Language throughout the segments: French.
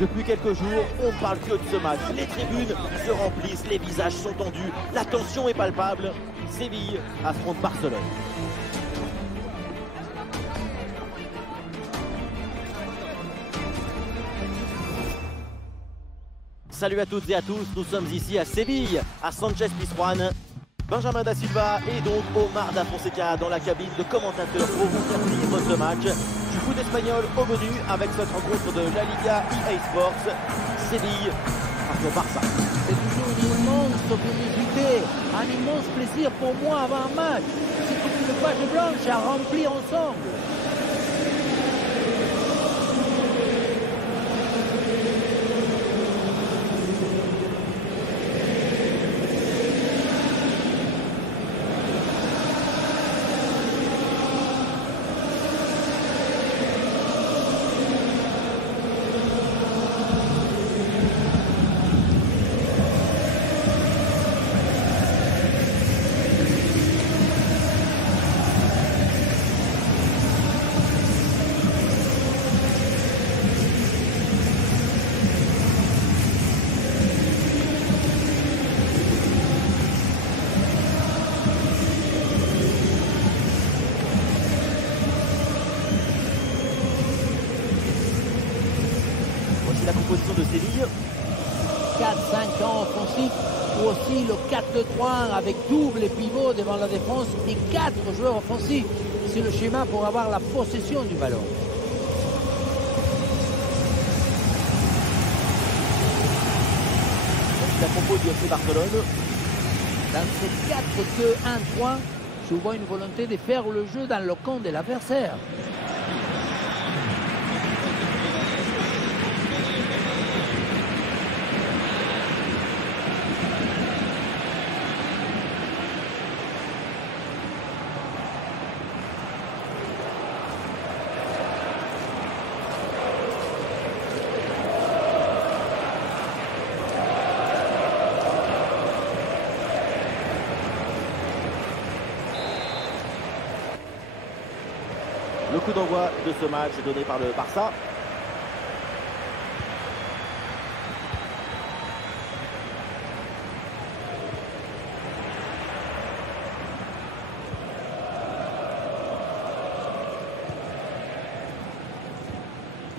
Depuis quelques jours, on parle que de ce match. Les tribunes se remplissent, les visages sont tendus, la tension est palpable. Séville affronte Barcelone. Salut à toutes et à tous, nous sommes ici à Séville, à Sanchez-Pizjuán. Benjamin da Silva et donc Omar da Fonseca dans la cabine de commentateurs pour vous faire vivre ce match. Du foot espagnol au menu avec cette rencontre de la Liga EA Sports. Séville face au Barça. C'est toujours une immense curiosité, un immense plaisir pour moi avant un match. C'est toute une page blanche à remplir ensemble. La composition de Séville. 4-5 ans offensifs ou aussi le 4-2-3 avec double pivot devant la défense et 4 joueurs offensifs. C'est le schéma pour avoir la possession du ballon. La compo du FC Barcelone. Dans ce 4-2-1-3, je vois une volonté de faire le jeu dans le camp de l'adversaire. Le coup d'envoi de ce match est donné par le Barça.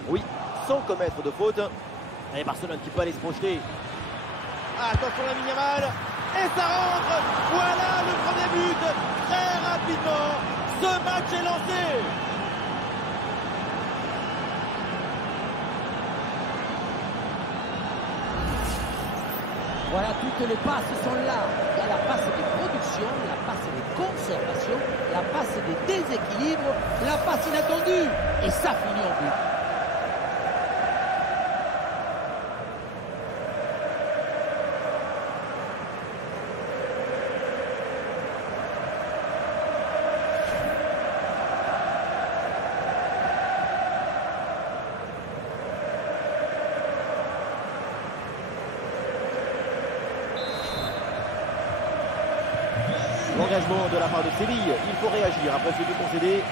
Oui, sans commettre de faute. Et Barcelone qui peut aller se projeter. Attention la Yamal. Et ça rentre. Voilà le premier but. Très rapidement, ce match est lancé. Voilà, toutes les passes sont là. Il y a la passe de production, la passe de conservation, la passe de déséquilibre, la passe inattendue. Et ça finit en but. L'engagement de la part de Séville, il faut réagir après ce but concédé.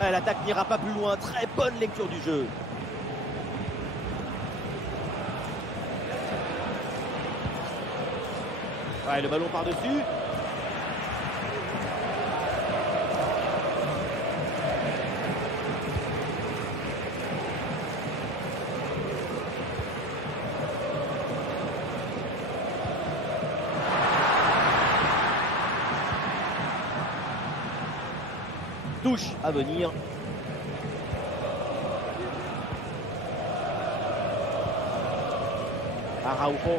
L'attaque n'ira pas plus loin, très bonne lecture du jeu. Ouais, le ballon par-dessus. Touche à venir. Araujo.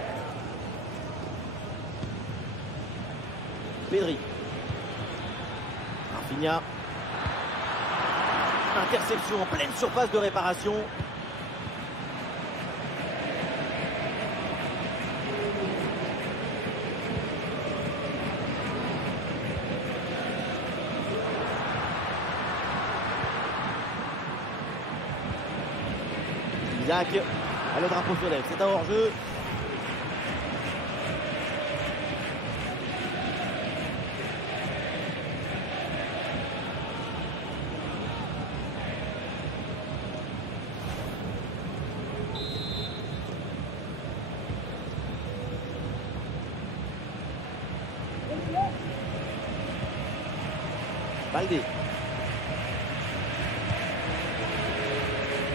Pedri. Rafinha. Interception en pleine surface de réparation. Isaac, le drapeau se lève, c'est un hors-jeu. Baldé.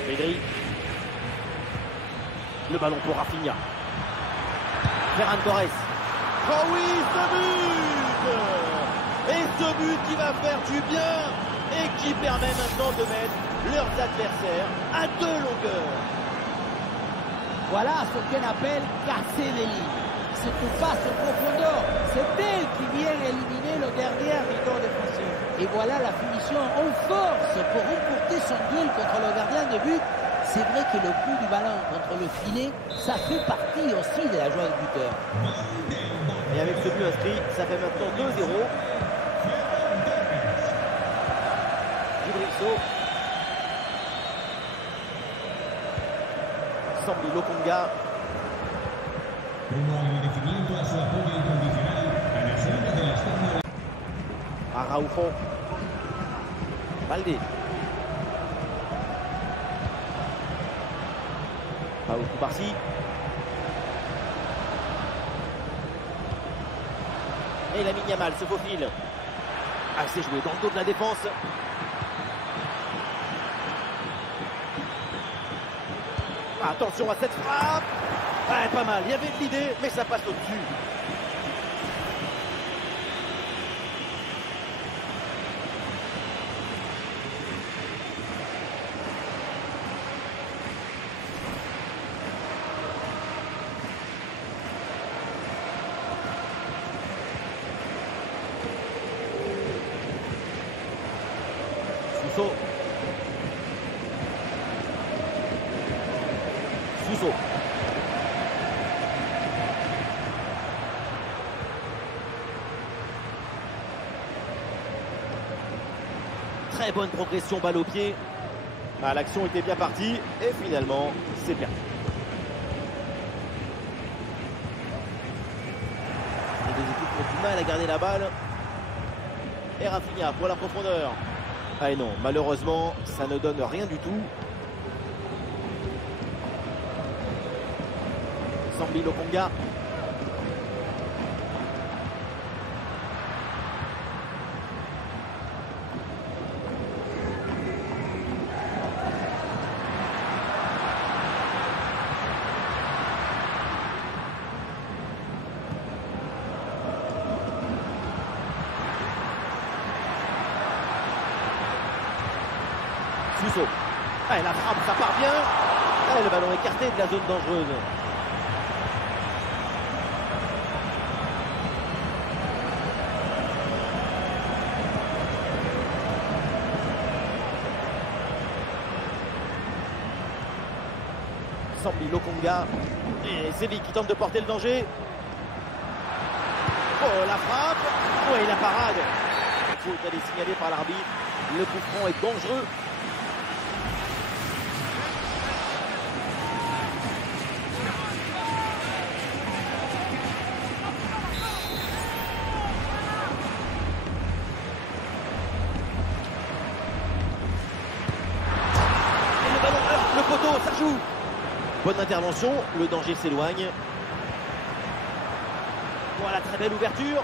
Pedri. Le ballon pour Rafinha. Ferran Torres. Oh oui, ce but! Et ce but qui va faire du bien et qui permet maintenant de mettre leurs adversaires à 2 longueurs. Voilà ce qu'on appelle casser les lignes. C'est une passe en profondeur. C'est elle qui vient éliminer le dernier rideau défensif. Et voilà la finition en force pour remporter son duel contre le gardien de but. C'est vrai que le coup du ballon contre le filet, ça fait partie aussi de la joie du buteur. Et avec ce but inscrit, ça fait maintenant 2-0. Djibril Sow. Sambi Lokonga. Araujo. Baldé. Paul Koubarsi. Et la Yamal se faufile. Ah, c'est joué dans le dos de la défense. Attention à cette frappe. Ah, pas mal, il y avait de l'idée, mais ça passe au-dessus. Sousso. Sousso. Très bonne progression, balle au pied. Ah, l'action était bien partie et finalement, c'est perdu. Les deux équipes ont du mal à garder la balle. Et Rafinha pour la profondeur. Ah et non, malheureusement, ça ne donne rien du tout. Sambi Lokonga. Sousso. Ah, la frappe, ça part bien. Ah, le ballon écarté de la zone dangereuse. Sambi Lokonga. Et Séville qui tente de porter le danger. Oh, la frappe. Oh, et la parade. Il faut aller signaler par l'arbitre. Le coup franc est dangereux. Ça joue. Bonne intervention, le danger s'éloigne. Voilà, très belle ouverture.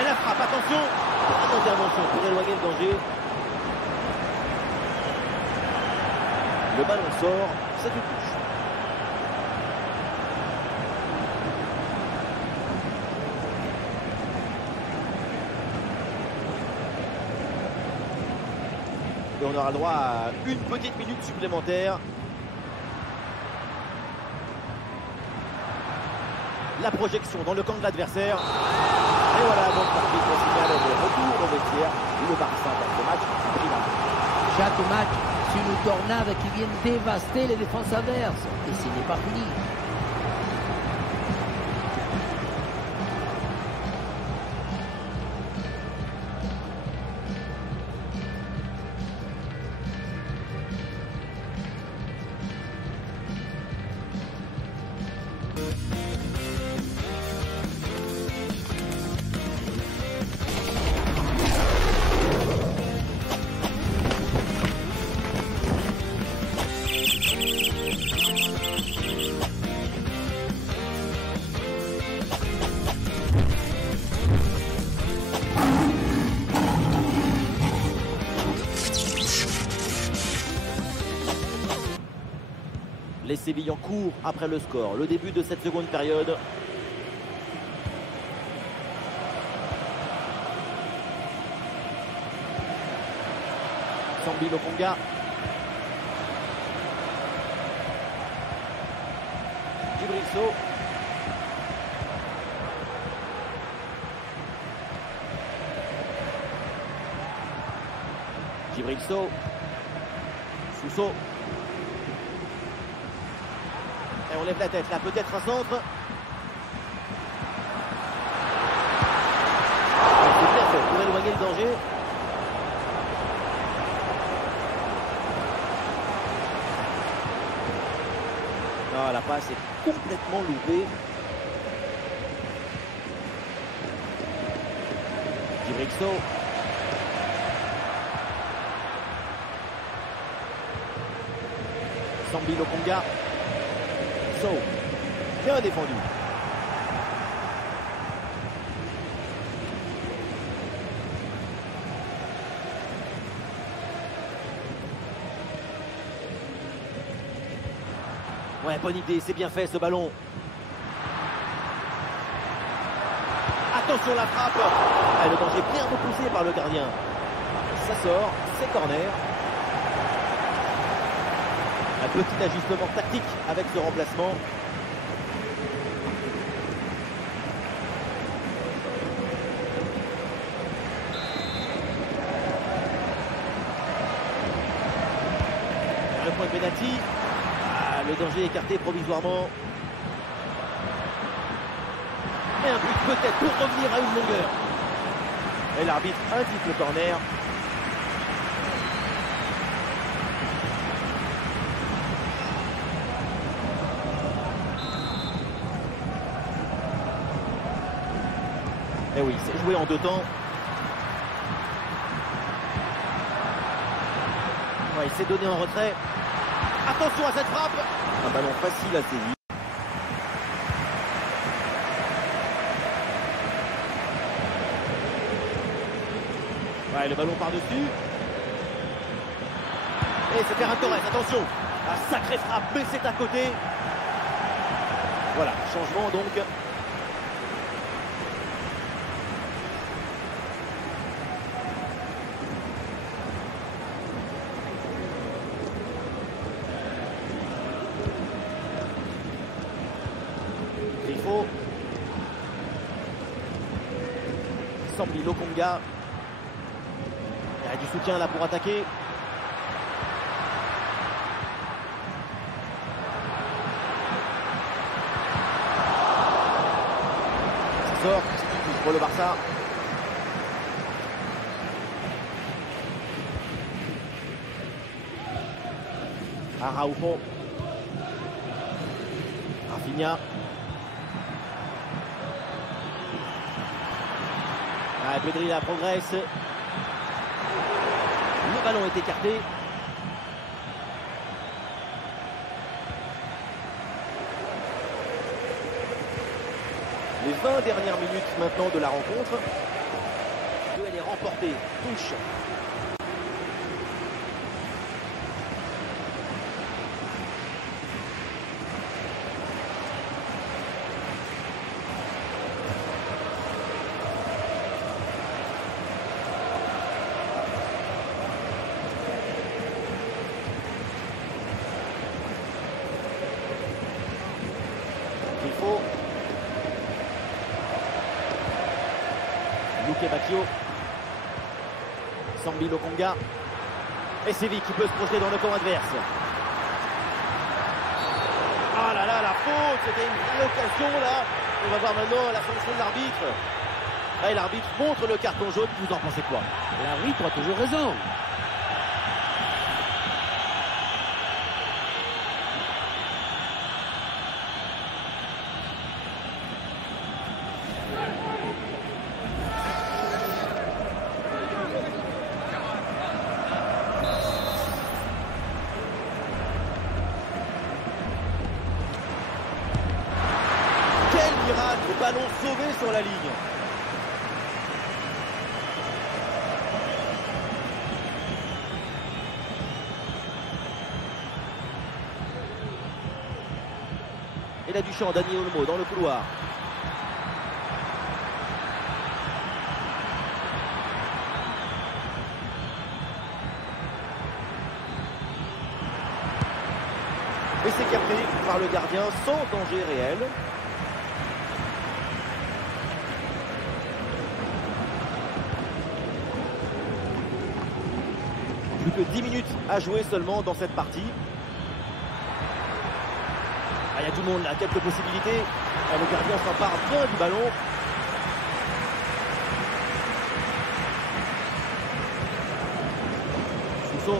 Et la frappe, attention. Bonne intervention pour éloigner le danger. Le ballon sort, c'est une touche. Et on aura le droit à une petite minute supplémentaire. La projection dans le camp de l'adversaire. Et voilà, donc l'arbitre signale le retour au vestiaire. Le Barça dans ce match a pris la main. Chaque match, c'est une tornade qui vient dévaster les défenses adverses. Et ce n'est pas fini. Les Sévillans courent après le score. Le début de cette seconde période. Sambi Lokonga. Djibril Sow. Djibril Sow. Sousso. Et on lève la tête là, peut-être un centre. C'est bien fait pour éloigner le danger. Non, la passe est complètement loupée. Djibril Sow. Sambi Lokonga. Sow. Bien défendu. Ouais, bonne idée, c'est bien fait ce ballon. Attention la frappe. Ah, le danger bien repoussé par le gardien. Ça sort, c'est corner. Un petit ajustement tactique avec ce remplacement. Le point de pénalty. Ah, le danger écarté provisoirement. Et un but peut-être pour revenir à une longueur. Et l'arbitre indique le corner. Et oui, c'est joué en deux temps. Ouais, il s'est donné en retrait. Attention à cette frappe. Un ballon facile à saisir. Ouais, le ballon par-dessus. Et c'est Ferran Torres, attention. Un sacré frappe, mais c'est à côté. Voilà, changement donc. Sambi Lokonga. Il y a du soutien là pour attaquer. Ça sort pour le Barça. Araujo. Rafinha. Ah, Pedri la progresse. Le ballon est écarté. Les 20 dernières minutes maintenant de la rencontre. Elle est remportée. Touche. Luque Bacchio. Sambi Lokonga. Et Séville qui peut se projeter dans le camp adverse. Ah là là, la faute. C'était une vraie occasion là. On va voir maintenant la sanction de l'arbitre. Et l'arbitre montre le carton jaune. Vous en pensez quoi? L'arbitre a toujours raison. Le ballon sauvé sur la ligne. Il a du champ, Dani Olmo dans le couloir. Et c'est capté par le gardien sans danger réel. Plus que 10 minutes à jouer seulement dans cette partie. Ah, il y a tout le monde là, quelques possibilités. Ah, le gardien s'empare bien du ballon. Sousson.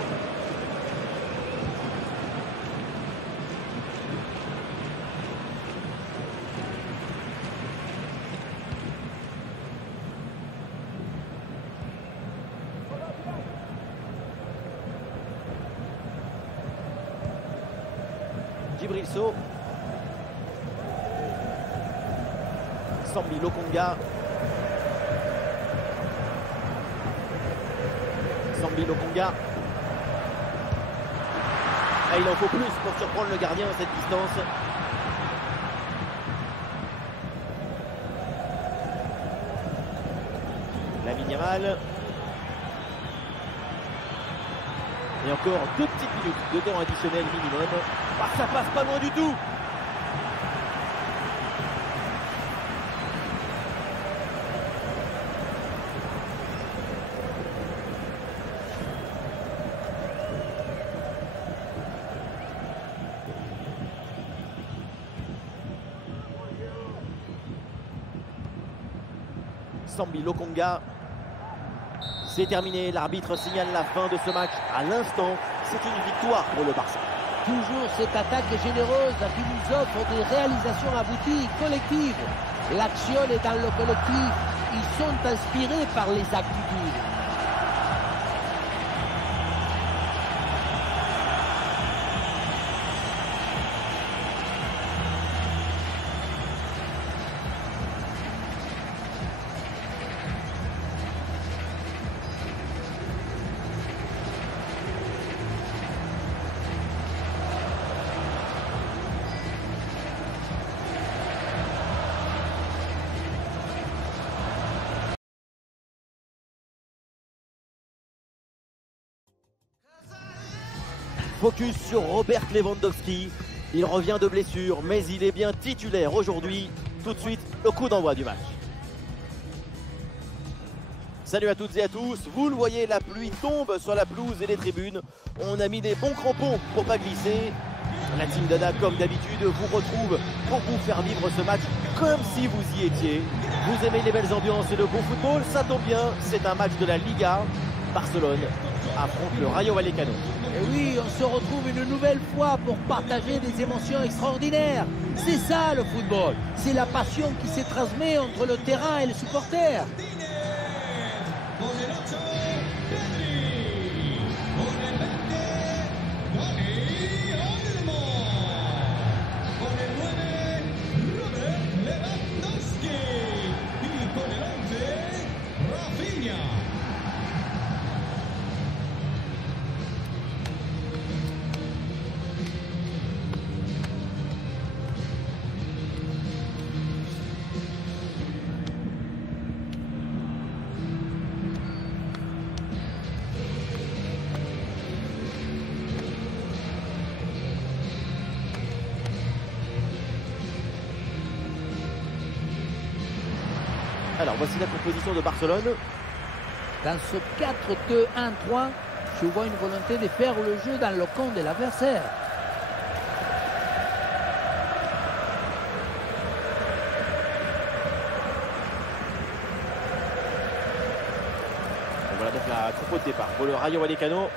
Djibril Sow. Sambi Lokonga. Sambi Lokonga. Ah, il en faut plus pour surprendre le gardien à cette distance. Lamine Yamal. Et encore 2 petites minutes de temps additionnel minimum. Ah, ça passe pas loin du tout. Sambi Lokonga. C'est terminé, l'arbitre signale la fin de ce match. À l'instant, c'est une victoire pour le Barça. Toujours cette attaque généreuse qui nous offre des réalisations abouties, collectives. L'action est dans le collectif. Ils sont inspirés par les aptitudes. Focus sur Robert Lewandowski. Il revient de blessure, mais il est bien titulaire aujourd'hui. Tout de suite, le coup d'envoi du match. Salut à toutes et à tous. Vous le voyez, la pluie tombe sur la pelouse et les tribunes. On a mis des bons crampons pour pas glisser. La team Dada, comme d'habitude, vous retrouve pour vous faire vivre ce match comme si vous y étiez. Vous aimez les belles ambiances et le bon football, ça tombe bien. C'est un match de la Liga. Barcelone affronte le Rayo Vallecano. Et oui, on se retrouve une nouvelle fois pour partager des émotions extraordinaires. C'est ça le football. C'est la passion qui se transmet entre le terrain et les supporters. Alors voici la composition de Barcelone. Dans ce 4-2-1-3, je vois une volonté de faire le jeu dans le camp de l'adversaire. Voilà donc la compo de départ pour le Rayo Vallecano.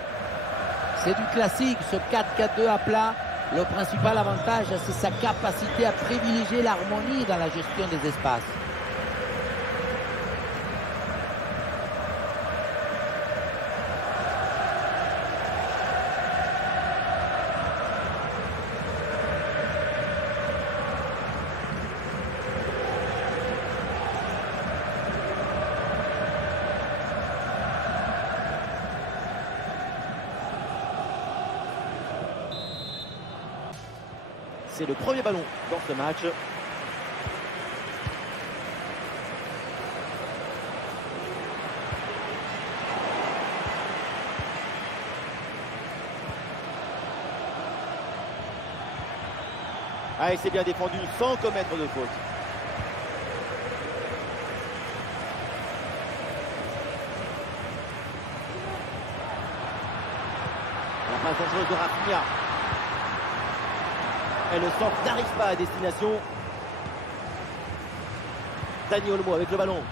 C'est du classique, ce 4-4-2 à plat. Le principal avantage, c'est sa capacité à privilégier l'harmonie dans la gestion des espaces. C'est le premier ballon dans ce match. Ah, et c'est bien défendu sans commettre de faute. La passe dangereuse de Rafinha. Et le centre n'arrive pas à destination. Dani Olmo avec le ballon.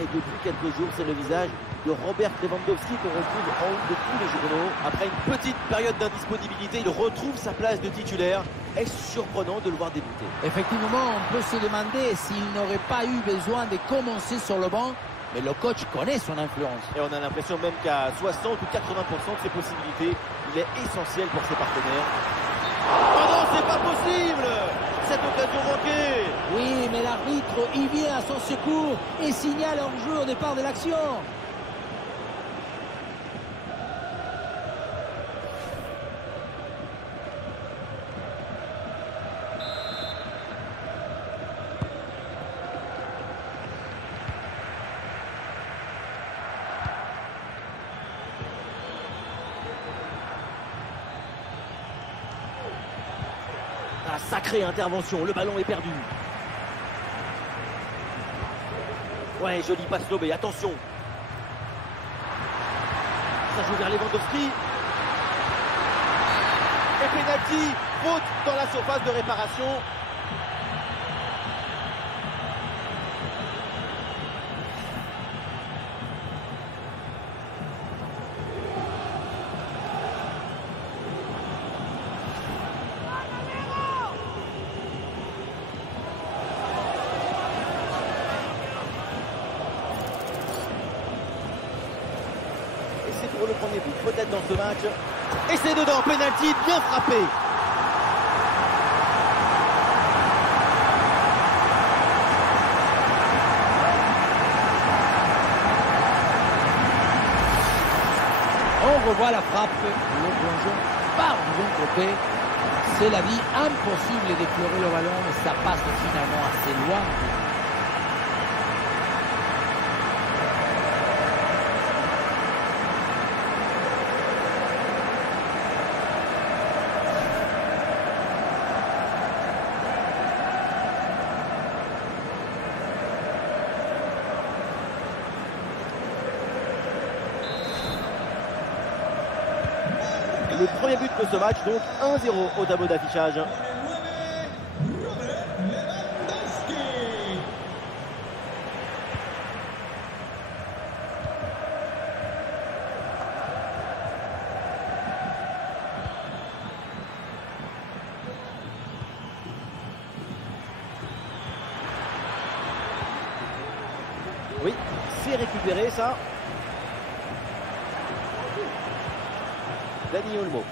Et depuis quelques jours, c'est le visage de Robert Lewandowski qu'on retrouve en haut de tous les journaux. Après une petite période d'indisponibilité, il retrouve sa place de titulaire. Est-ce surprenant de le voir débuter? Effectivement, on peut se demander s'il n'aurait pas eu besoin de commencer sur le banc, mais le coach connaît son influence. Et on a l'impression même qu'à 60 ou 80% de ses possibilités, il est essentiel pour ses partenaires. Oh non, c'est pas possible! Cette occasion manquée! Oui, mais l'arbitre y vient à son secours et signale un jeu au départ de l'action. Ah, sacrée intervention, le ballon est perdu. Ouais, joli passe lobé, attention. Ça joue vers Lewandowski. Et penalty, faute dans la surface de réparation. Pour le premier but, peut-être dans ce match. Et c'est dedans, penalty, bien frappé. On revoit la frappe, le plongeon part du bon côté. C'est la vie, impossible d'effleurer le ballon, mais ça passe finalement assez loin. Le premier but de ce match, donc 1-0 au tableau d'affichage. Oui, c'est récupéré ça. Dani Olmo.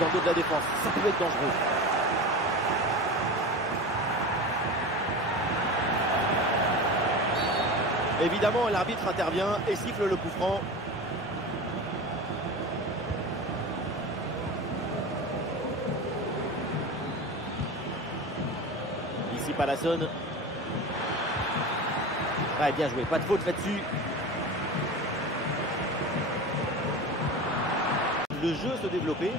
Dans le dos de la défense, ça peut être dangereux. Évidemment, l'arbitre intervient et siffle le coup franc. Ici, Palason. Ouais, bien joué, pas de faute là-dessus. Le jeu se développait.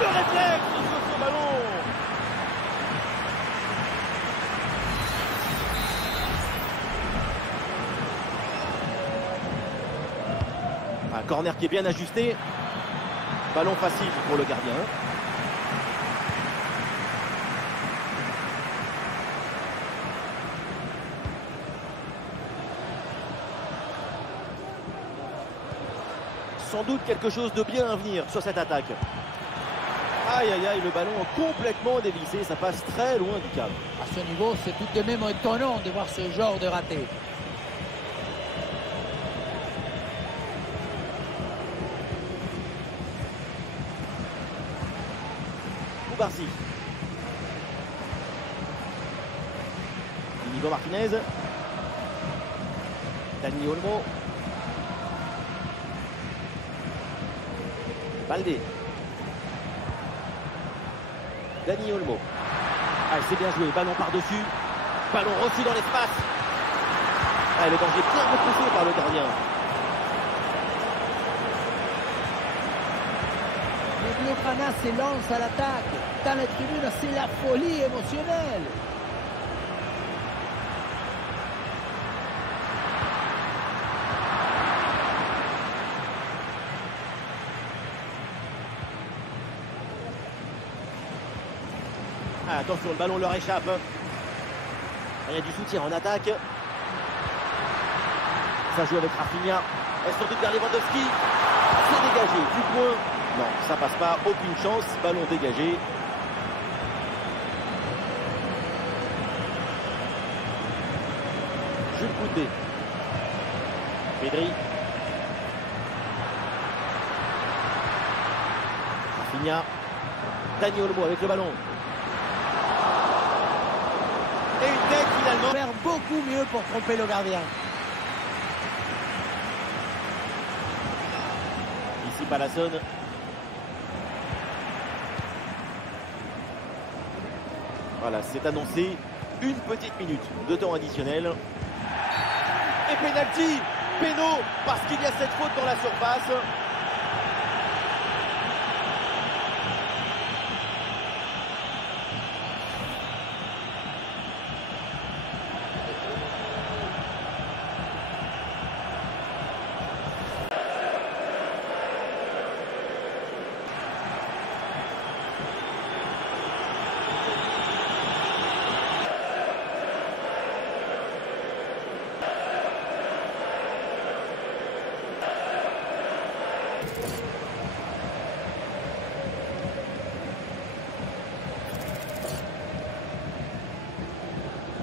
Le réflexe sur ce ballon. Un corner qui est bien ajusté. Ballon facile pour le gardien. Sans doute quelque chose de bien à venir sur cette attaque. Aïe aïe aïe, le ballon complètement dévissé, ça passe très loin du cadre. À ce niveau, c'est tout de même étonnant de voir ce genre de raté. Koubarsi. Inigo Martinez. Dani Olmo. Baldé. Dani Olmo. Ah, c'est bien joué. Ballon par-dessus. Ballon reçu dans l'espace. Ah, le danger bien repoussé par le gardien. Les Blaugrana s'élancent à l'attaque. Dans les tribunes, c'est la folie émotionnelle. Ah, attention, le ballon leur échappe. Il y a du soutien en attaque. Ça joue avec Rafinha. Est-ce qu'on peut vers Lewandowski? C'est dégagé. Du point. Non, ça passe pas. Aucune chance. Ballon dégagé. Jules Koundé. Pedri. Rafinha. Dani Olmo avec le ballon. Et une tête finalement. Faire beaucoup mieux pour tromper le gardien. Ici Palason. Voilà, c'est annoncé. Une petite minute de temps additionnel. Et pénalty. Péno parce qu'il y a cette faute dans la surface.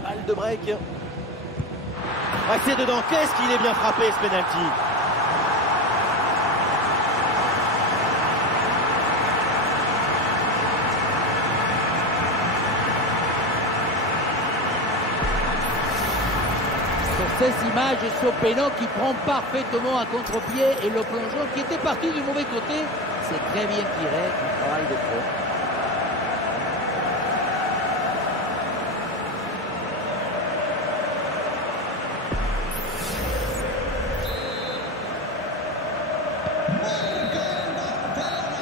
Balle de break. Ah, c'est dedans. Qu'est-ce qu'il est bien frappé ce penalty. Sur ces images, Sopeno qui prend parfaitement à contre-pied et le plongeon qui était parti du mauvais côté. C'est très bien tiré, un travail de pro.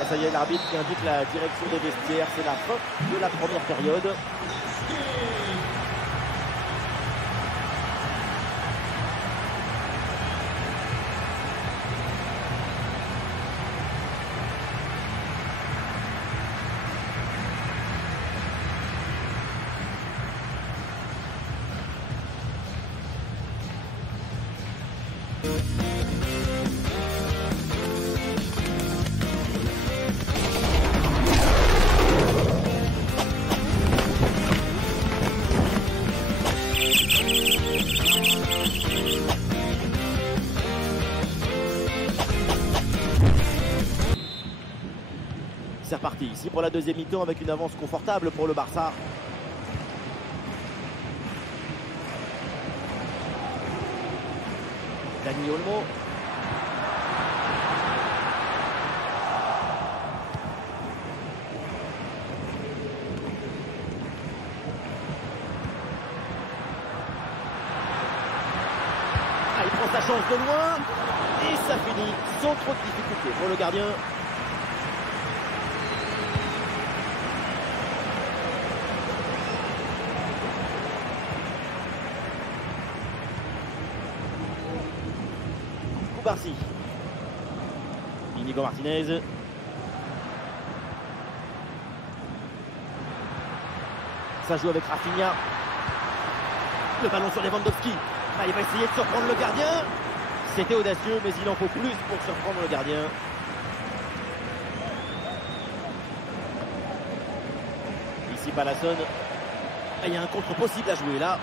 Ça y est, l'arbitre qui indique la direction des vestiaires. C'est la fin de la première période. C'est reparti ici pour la deuxième mi-temps avec une avance confortable pour le Barça. Dani Olmo. Ah, il prend sa chance de loin. Et ça finit sans trop de difficulté pour le gardien. Koubarsi. Inigo Martinez. Ça joue avec Rafinha. Le ballon sur Lewandowski. Ah, il va essayer de surprendre le gardien. C'était audacieux, mais il en faut plus pour surprendre le gardien. Ici Palason. Ah, il y a un contre possible à jouer là.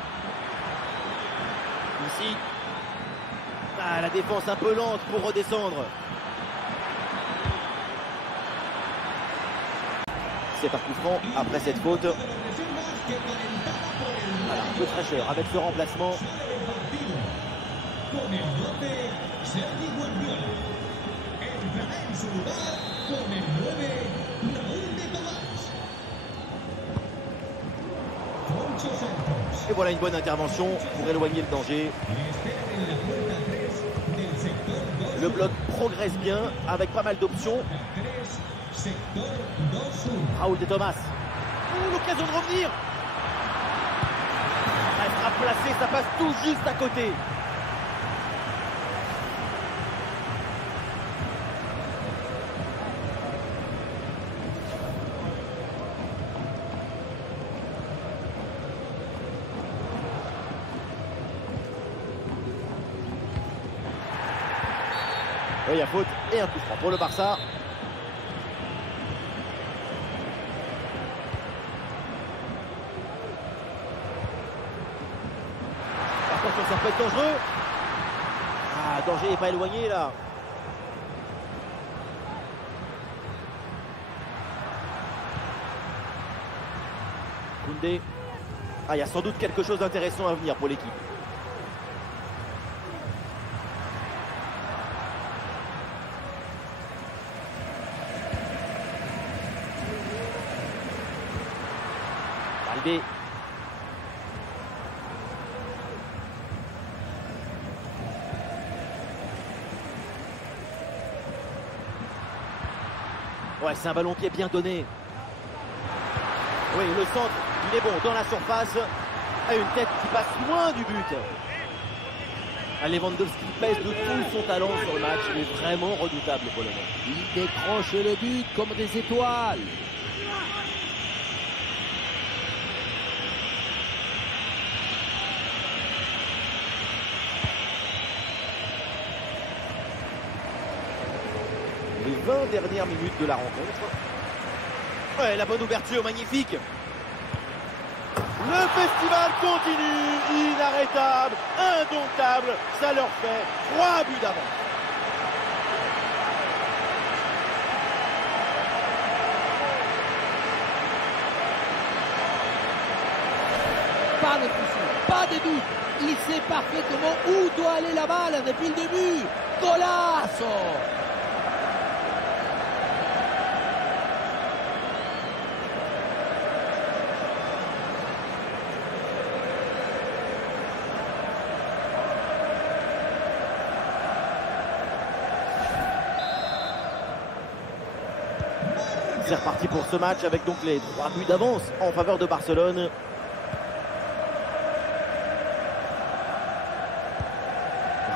Ici. Ah, la défense un peu lente pour redescendre. c'est par coup franc après cette faute. Voilà, un peu de fraîcheur avec ce remplacement. Et voilà une bonne intervention pour éloigner le danger. Le bloc progresse bien avec pas mal d'options. Raúl de Tomás. L'occasion de revenir. Elle sera placée, ça passe tout juste à côté. Il y a faute et un coup franc pour le Barça. Par contre, ça peut être dangereux. Ah, danger n'est pas éloigné là. Koundé. Ah, il y a sans doute quelque chose d'intéressant à venir pour l'équipe. Valde. Ouais, c'est un ballon qui est bien donné. Oui, le centre, il est bon dans la surface. À une tête qui passe loin du but. Lewandowski pèse de tout son talent sur le match. Il est vraiment redoutable pour le moment. Il décroche le but comme des étoiles. Les 20 dernières minutes de la rencontre. Ouais, la bonne ouverture, magnifique. Le festival continue, inarrêtable, indomptable. Ça leur fait 3 buts d'avance. Pas de soucis, pas de doute. Il sait parfaitement où doit aller la balle depuis le début. Golazo! C'est reparti pour ce match avec donc les 3 buts d'avance en faveur de Barcelone.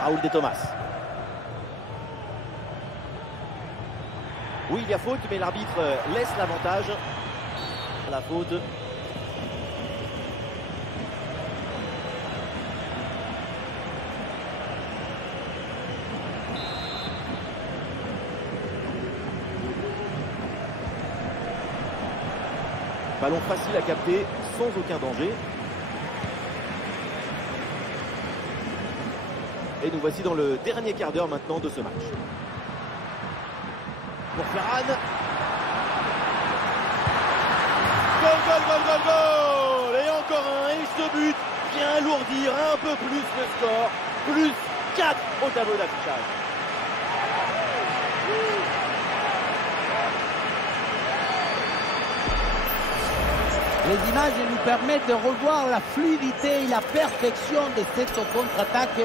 Raúl de Tomás. Oui, il y a faute, mais l'arbitre laisse l'avantage. La faute. Ballon facile à capter, sans aucun danger. Et nous voici dans le dernier quart d'heure maintenant de ce match. Pour Ferran. Goal, goal, goal, goal, goal! Et encore un, et ce but vient alourdir un peu plus le score. Plus 4 au tableau d'affichage. Les images nous permettent de revoir la fluidité et la perfection de cette contre-attaque.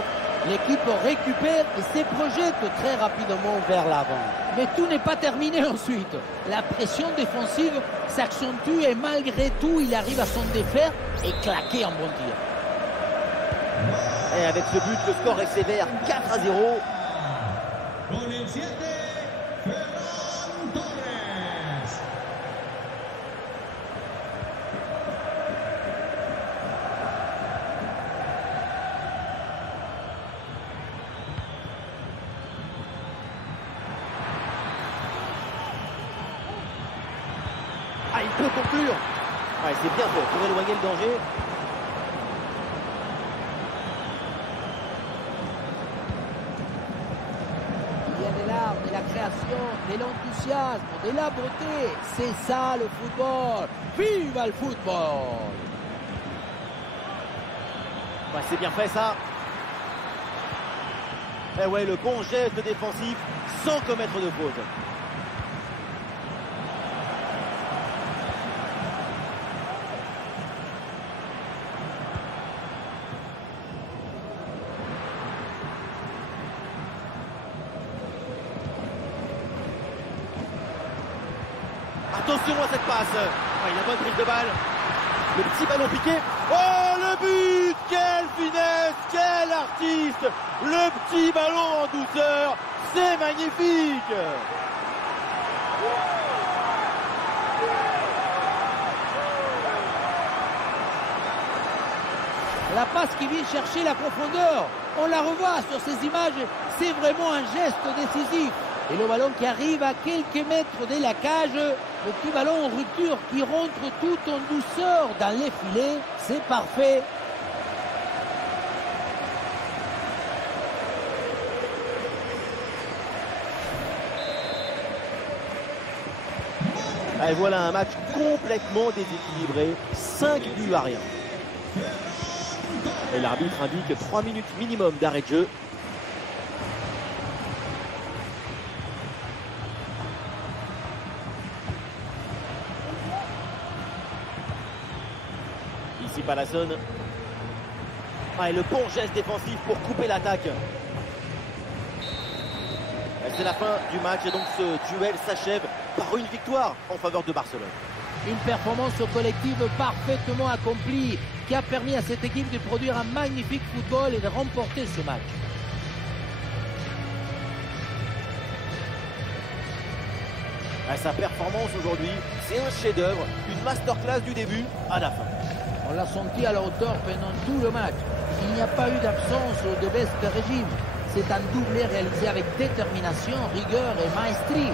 L'équipe récupère et se projette très rapidement vers l'avant. Mais tout n'est pas terminé ensuite. La pression défensive s'accentue et malgré tout, il arrive à s'en défaire et claquer un bon tir. Et avec ce but, le score est sévère, 4-0. Ah, il peut conclure. Ouais, c'est bien fait pour éloigner le danger. Il y a de l'art, de la création, de l'enthousiasme, de la beauté. C'est ça le football. Vive le football! Ouais, c'est bien fait ça. Et ouais, le bon geste défensif sans commettre de faute. Attention à cette passe. Il a bonne prise de balle. Le petit ballon piqué. Oh, le but! Quelle finesse! Quel artiste! Le petit ballon en douceur. C'est magnifique! La passe qui vient chercher la profondeur. On la revoit sur ces images. C'est vraiment un geste décisif. Et le ballon qui arrive à quelques mètres de la cage. Le petit ballon en rupture qui rentre tout en douceur dans les filets. C'est parfait. Et voilà un match complètement déséquilibré. 5 buts à rien. Et l'arbitre indique 3 minutes minimum d'arrêt de jeu. Ici Palason. Et le bon geste défensif pour couper l'attaque. C'est la fin du match et donc ce duel s'achève par une victoire en faveur de Barcelone. Une performance collective parfaitement accomplie qui a permis à cette équipe de produire un magnifique football et de remporter ce match. Sa performance aujourd'hui, c'est un chef-d'œuvre, une masterclass du début à la fin. On l'a senti à la hauteur pendant tout le match. Il n'y a pas eu d'absence ou de baisse de régime. C'est un doublé réalisé avec détermination, rigueur et maestrie.